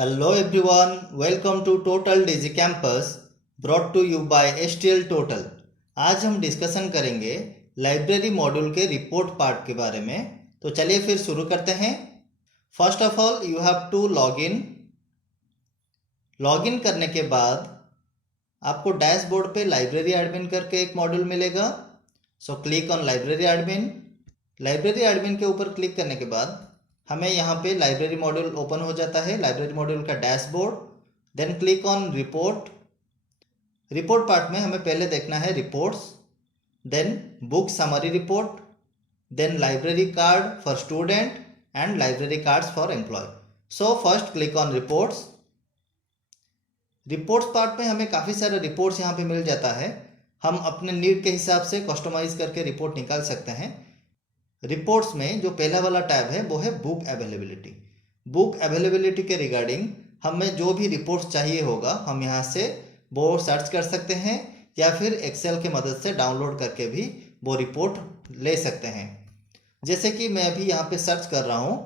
Hello everyone, welcome to Total Digi Campus brought to you by STL Total। आज हम discussion करेंगे library module के report part के बारे में। तो चलिए फिर शुरू करते हैं। First of all you have to log in करने के बाद आपको डैशबोर्ड पे लाइब्रेरी एडमिन करके एक मॉड्यूल मिलेगा। So click on library admin. Library admin के ऊपर क्लिक करने के बाद हमें यहाँ पे लाइब्रेरी मॉड्यूल ओपन हो जाता है, लाइब्रेरी मॉड्यूल का dashboard. Then click on report. Report part में हमें पहले देखना है reports, then book summary report, then library card for student and library cards for employ. So first click on reports. Reports part में हमें काफ़ी सारे रिपोर्ट्स यहाँ पे मिल जाता है। हम अपने नीड के हिसाब से कस्टमाइज करके रिपोर्ट निकाल सकते हैं। रिपोर्ट्स में जो पहला वाला टैब है वो है बुक अवेलेबिलिटी। बुक अवेलेबिलिटी के रिगार्डिंग हमें जो भी रिपोर्ट्स चाहिए होगा हम यहाँ से वो सर्च कर सकते हैं या फिर एक्सेल की मदद से डाउनलोड करके भी वो रिपोर्ट ले सकते हैं। जैसे कि मैं अभी यहाँ पे सर्च कर रहा हूँ,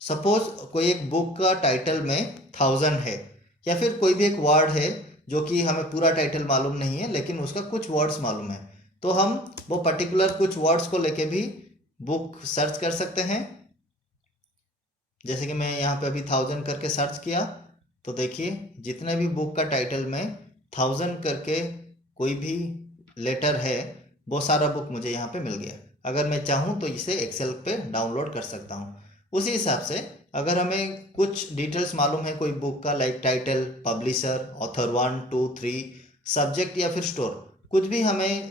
सपोज कोई एक बुक का टाइटल में 1000 है या फिर कोई भी एक वर्ड है जो कि हमें पूरा टाइटल मालूम नहीं है लेकिन उसका कुछ वर्ड्स मालूम है, तो हम वो पर्टिकुलर कुछ वर्ड्स को लेके भी बुक सर्च कर सकते हैं। जैसे कि मैं यहाँ पे अभी 1000 करके सर्च किया तो देखिए जितने भी बुक का टाइटल में 1000 करके कोई भी लेटर है वो सारा बुक मुझे यहाँ पे मिल गया। अगर मैं चाहूँ तो इसे एक्सेल पे डाउनलोड कर सकता हूँ। उसी हिसाब से अगर हमें कुछ डिटेल्स मालूम है कोई बुक का, like title, publisher, author 1, 2, 3, subject या फिर स्टोर, कुछ भी हमें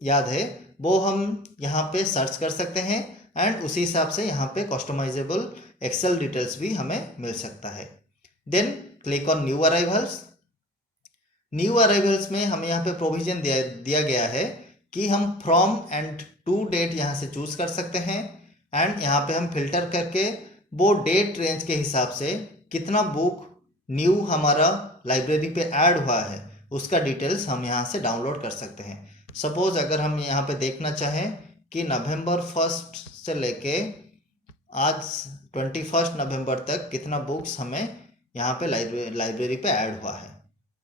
याद है वो हम यहाँ पे सर्च कर सकते हैं एंड उसी हिसाब से यहाँ पे कस्टमाइजेबल एक्सेल डिटेल्स भी हमें मिल सकता है। Then click on new arrivals. New arrivals में हमें यहाँ पे प्रोविजन दिया गया है कि हम फ्रॉम एंड टू डेट यहाँ से चूज कर सकते हैं एंड यहाँ पे हम फिल्टर करके वो डेट रेंज के हिसाब से कितना बुक न्यू हमारा लाइब्रेरी पे ऐड हुआ है उसका डिटेल्स हम यहाँ से डाउनलोड कर सकते हैं। सपोज अगर हम यहाँ पे देखना चाहें कि नवंबर 1 से लेके आज 21 नवंबर तक कितना बुक्स हमें यहाँ पे लाइब्रेरी पे ऐड हुआ है।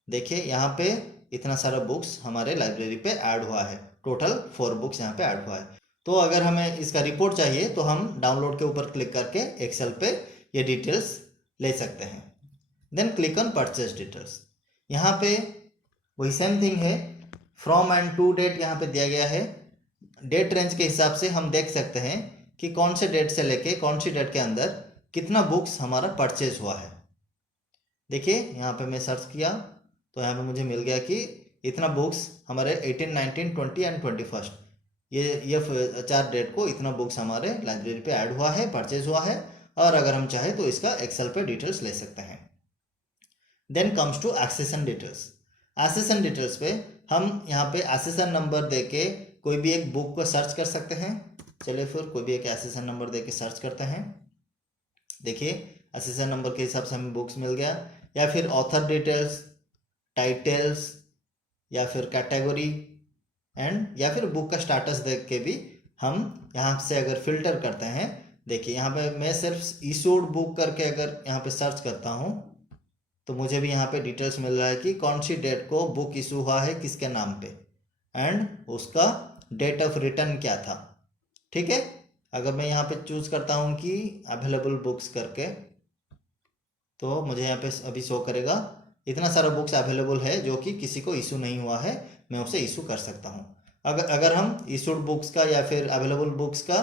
देखिए यहाँ पे इतना सारा बुक्स हमारे लाइब्रेरी पे ऐड हुआ है, टोटल 4 बुक्स यहाँ पे ऐड हुआ है। तो अगर हमें इसका रिपोर्ट चाहिए तो हम डाउनलोड के ऊपर क्लिक करके एक्सेल पे ये डिटेल्स ले सकते हैं। Then click on purchase details. यहाँ पे वही सेम थिंग है, फ्रॉम एंड टू डेट यहाँ पे दिया गया है। डेट रेंज के हिसाब से हम देख सकते हैं कि कौन से डेट से लेके कौन सी डेट के अंदर कितना बुक्स हमारा परचेज हुआ है। देखिए यहाँ पे मैं सर्च किया तो यहाँ पे मुझे मिल गया कि इतना बुक्स हमारे 18, 19, 20 एंड 21 ये 4 डेट को इतना बुक्स हमारे लाइब्रेरी पे ऐड हुआ है, परचेज हुआ है। और अगर हम चाहे तो इसका एक्सेल पे डिटेल्स ले सकते हैं। Then comes to accession details. Accession details पे हम यहाँ पे एक्सेशन नंबर दे के कोई भी एक बुक को सर्च कर सकते हैं। चलिए फिर कोई भी एक एक्सेशन नंबर दे के सर्च करते हैं। देखिए एक्सेशन नंबर के हिसाब से हमें बुक्स मिल गया, या फिर ऑथर डिटेल्स, टाइटल्स या फिर कैटेगरी एंड या फिर बुक का स्टेटस देख के भी हम यहाँ से अगर फिल्टर करते हैं, देखिए यहाँ पे मैं सिर्फ इशूड बुक करके अगर यहाँ पे सर्च करता हूँ तो मुझे भी यहाँ पे डिटेल्स मिल रहा है कि कौन सी डेट को बुक इशू हुआ है, किसके नाम पे, एंड उसका डेट ऑफ रिटर्न क्या था। ठीक है, अगर मैं यहाँ पे चूज करता हूँ कि अवेलेबल बुक्स करके तो मुझे यहाँ पे अभी शो करेगा इतना सारा बुक्स अवेलेबल है जो कि किसी को इशू नहीं हुआ है, मैं उसे इशू कर सकता हूँ। अगर हम इशूड बुक्स का या फिर अवेलेबल बुक्स का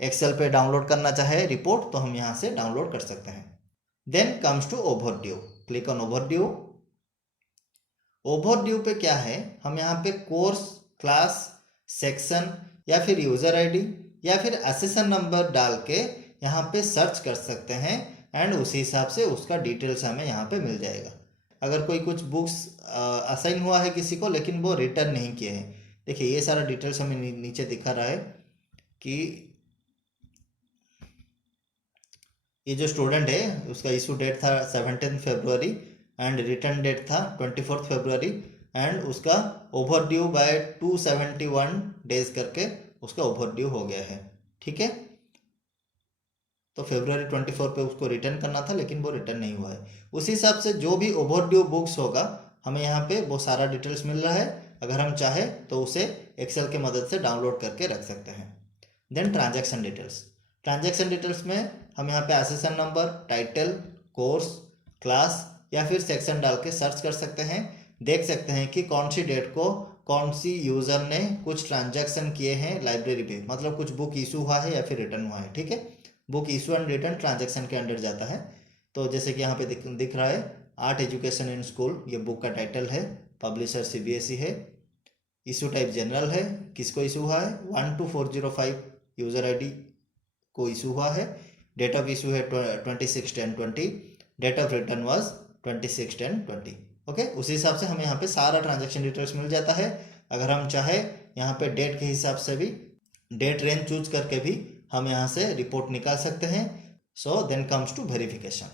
एक्सेल पे डाउनलोड करना चाहे रिपोर्ट तो हम यहाँ से डाउनलोड कर सकते हैं। Then comes to overdue. Click on overdue. Overdue पे क्या है, हम यहाँ पे कोर्स, क्लास, सेक्शन या फिर यूजर आईडी या फिर एसेशन नंबर डाल के यहाँ पे सर्च कर सकते हैं एंड उसी हिसाब से उसका डिटेल्स हमें यहाँ पे मिल जाएगा। अगर कोई कुछ बुक्स असाइन हुआ है किसी को लेकिन वो रिटर्न नहीं किए हैं, देखिए ये सारा डिटेल्स हमें नीचे दिखा रहा है कि ये जो स्टूडेंट है उसका इशू डेट था 17 फरवरी एंड रिटर्न डेट था 24 फरवरी एंड उसका ओवरड्यू बाय 271 डेज करके उसका ओवरड्यू हो गया है। ठीक है, तो February 24 पे उसको रिटर्न करना था, लेकिन वो रिटर्न नहीं हुआ है। उसी हिसाब से जो भी ओवरड्यू बुक्स होगा हमें यहाँ पे वो सारा डिटेल्स मिल रहा है। अगर हम चाहे तो उसे एक्सेल की मदद से डाउनलोड करके रख सकते हैं। Then transaction details. Transaction details में हम यहाँ पे accession number, title, course, class या फिर सेक्शन डाल के सर्च कर सकते हैं। देख सकते हैं कि कौन सी डेट को कौन सी यूज़र ने कुछ ट्रांजैक्शन किए हैं लाइब्रेरी पे, मतलब कुछ बुक इशू हुआ है या फिर रिटर्न हुआ है। ठीक है, book issue and return transaction के अंडर जाता है। तो जैसे कि यहाँ पे दिख रहा है आर्ट एजुकेशन इन स्कूल, ये बुक का टाइटल है, पब्लिशर CBSE है, इशू टाइप जनरल है, किसको इशू हुआ है 12405 यूज़र ID को इशू हुआ है, डेट ऑफ इशू है 26/10/20, date of return was 26/10/20। Okay, उसी हिसाब से हमें यहाँ पे सारा ट्रांजैक्शन डिटेल्स मिल जाता है। अगर हम चाहे यहाँ पे डेट के हिसाब से भी डेट रेंज चूज करके भी हम यहाँ से रिपोर्ट निकाल सकते हैं। So then comes to verification.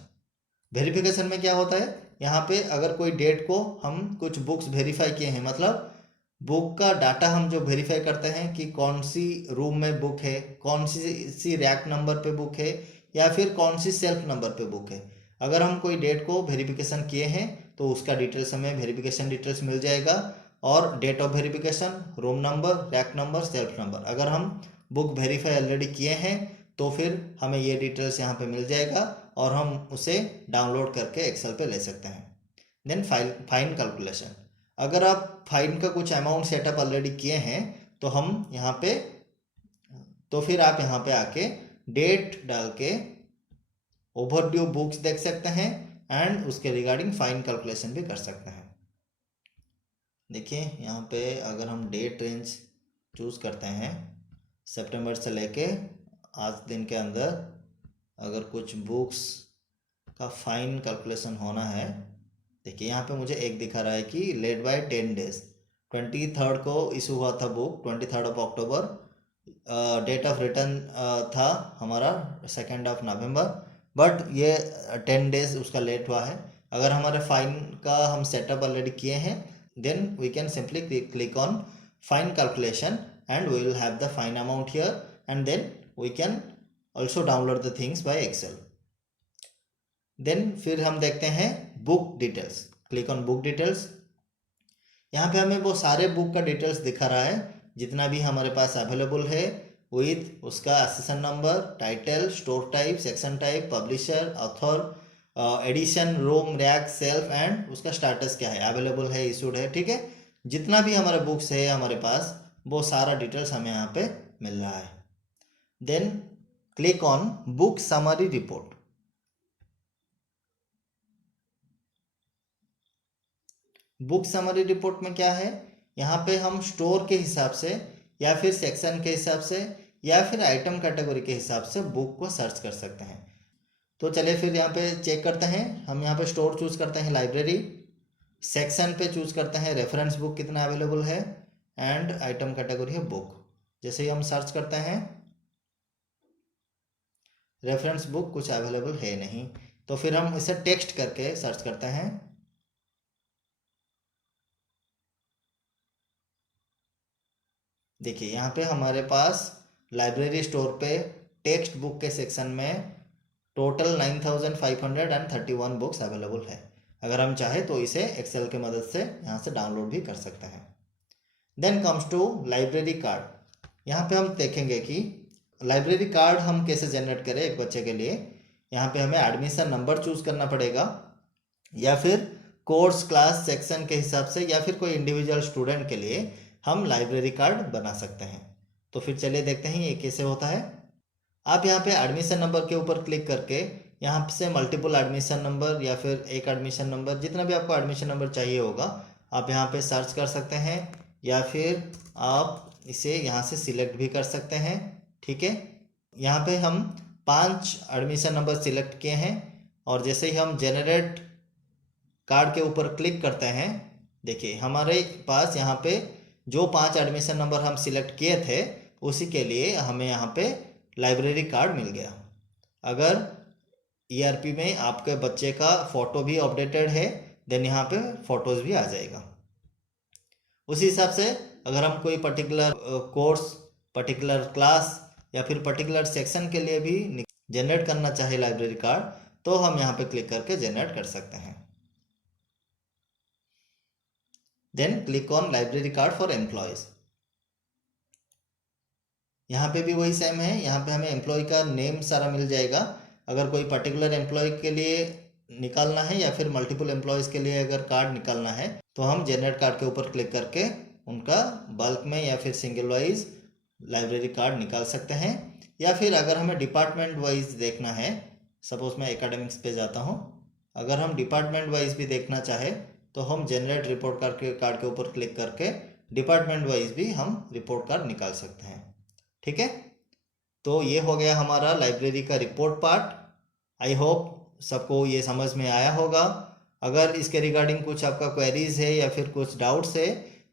Verification में क्या होता है, यहाँ पे अगर कोई डेट को हम कुछ बुक्स वेरीफाई किए हैं, मतलब बुक का डाटा हम जो वेरीफाई करते हैं कि कौन सी रूम में बुक है, कौन सी रैक नंबर पे बुक है या फिर कौन सी सेल्फ नंबर पे बुक है। अगर हम कोई डेट को वेरिफिकेशन किए हैं तो उसका डिटेल्स हमें वेरिफिकेशन डिटेल्स मिल जाएगा, और date of verification, room number, rack number, shelf number. अगर हम बुक वेरीफाई ऑलरेडी किए हैं तो फिर हमें ये डिटेल्स यहाँ पे मिल जाएगा और हम उसे डाउनलोड करके एक्सेल पे ले सकते हैं। Then fine calculation. अगर आप फाइन का कुछ अमाउंट सेटअप ऑलरेडी किए हैं तो हम यहाँ पे तो फिर आप यहाँ पे आके डेट डाल के ओवरड्यू बुक्स देख सकते हैं एंड उसके रिगार्डिंग फाइन कैलकुलेशन भी कर सकते हैं। देखिए यहाँ पे अगर हम डेट रेंज चूज़ करते हैं, सितंबर से लेके आज दिन के अंदर अगर कुछ बुक्स का फाइन कैलकुलेशन होना है, देखिए यहाँ पे मुझे एक दिखा रहा है कि लेट बाय 10 डेज, 23 को इशू हुआ था बुक, 23 अक्टूबर। डेट ऑफ रिटर्न था हमारा 2 नवंबर, बट ये 10 डेज उसका लेट हुआ है। अगर हमारे फाइन का हम सेटअप ऑलरेडी किए हैं then we can simply click on fine calculation and we will have the fine amount here and then we can also download the things by excel. देन फिर हम देखते हैं book details, click on book details. यहाँ पे हमें वो सारे बुक का डिटेल्स दिखा रहा है जितना भी हमारे पास अवेलेबल है, विथ उसका accession number, title, store type, section type, publisher, author, edition, room, rack, shelf and उसका स्टेटस क्या है, अवेलेबल है, इशूड है। ठीक है, जितना भी हमारे बुक्स है हमारे पास वो सारा डिटेल्स हमें यहाँ पे मिल रहा है। Then click on book summary report. Book summary report में क्या है, यहाँ पे हम स्टोर के हिसाब से या फिर सेक्शन के हिसाब से या फिर आइटम कैटेगरी के हिसाब से बुक को सर्च कर सकते हैं। तो चलिए फिर यहाँ पे चेक करते हैं। हम यहाँ पे स्टोर चूज करते हैं लाइब्रेरी, सेक्शन पे चूज करते हैं रेफरेंस बुक कितना अवेलेबल है एंड आइटम कैटेगरी है बुक। जैसे ही हम सर्च करते हैं रेफरेंस बुक कुछ अवेलेबल है नहीं, तो फिर हम इसे टेक्स्ट करके सर्च करते हैं। देखिए यहाँ पे हमारे पास लाइब्रेरी स्टोर पे टेक्स्ट बुक के सेक्शन में टोटल 9531 बुक्स अवेलेबल है। अगर हम चाहे तो इसे एक्सेल के मदद से यहाँ से डाउनलोड भी कर सकते हैं। Then comes to library card. यहाँ पे हम देखेंगे कि लाइब्रेरी कार्ड हम कैसे जनरेट करें एक बच्चे के लिए। यहाँ पे हमें एडमिशन नंबर चूज करना पड़ेगा या फिर कोर्स, क्लास, सेक्शन के हिसाब से या फिर कोई इंडिविजुअल स्टूडेंट के लिए हम लाइब्रेरी कार्ड बना सकते हैं। तो फिर चलिए देखते हैं ये कैसे होता है। आप यहाँ पे एडमिशन नंबर के ऊपर क्लिक करके यहाँ से मल्टीपल एडमिशन नंबर या फिर एक एडमिशन नंबर, जितना भी आपको एडमिशन नंबर चाहिए होगा आप यहाँ पे सर्च कर सकते हैं या फिर आप इसे यहाँ से सिलेक्ट भी कर सकते हैं। ठीक है, यहाँ पे हम 5 एडमिशन नंबर सिलेक्ट किए हैं और जैसे ही हम जनरेट कार्ड के ऊपर क्लिक करते हैं, देखिए हमारे पास यहाँ पे जो 5 एडमिशन नंबर हम सिलेक्ट किए थे उसी के लिए हमें यहाँ पे लाइब्रेरी कार्ड मिल गया। अगर ERP में आपके बच्चे का फ़ोटो भी अपडेटेड है देन यहाँ पे फ़ोटोज़ भी आ जाएगा। उसी हिसाब से अगर हम कोई पर्टिकुलर कोर्स, पर्टिकुलर क्लास या फिर पर्टिकुलर सेक्शन के लिए भी जनरेट करना चाहे लाइब्रेरी कार्ड तो हम यहाँ पे क्लिक करके जनरेट कर सकते हैं। Then click on library card for employees. यहाँ पे भी वही सेम है, यहाँ पे हमें एम्प्लॉय का नेम सारा मिल जाएगा। अगर कोई पर्टिकुलर एम्प्लॉय के लिए निकालना है या फिर मल्टीपल एम्प्लॉयज़ के लिए अगर कार्ड निकालना है तो हम जनरेट कार्ड के ऊपर क्लिक करके उनका बल्क में या फिर सिंगल वाइज लाइब्रेरी कार्ड निकाल सकते हैं। या फिर अगर हमें डिपार्टमेंट वाइज देखना है, सपोज मैं एकेडमिक्स पे जाता हूँ, अगर हम डिपार्टमेंट वाइज भी देखना चाहे तो हम जनरेट रिपोर्ट कार्ड के ऊपर क्लिक करके डिपार्टमेंट वाइज भी हम रिपोर्ट कार्ड निकाल सकते हैं। ठीक है, तो ये हो गया हमारा लाइब्रेरी का रिपोर्ट पार्ट। आई होप सबको ये समझ में आया होगा। अगर इसके रिगार्डिंग कुछ आपका क्वेरीज है या फिर कुछ डाउट्स है,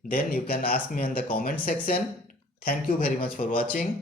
then you can ask me in the comment section. Thank you very much for watching.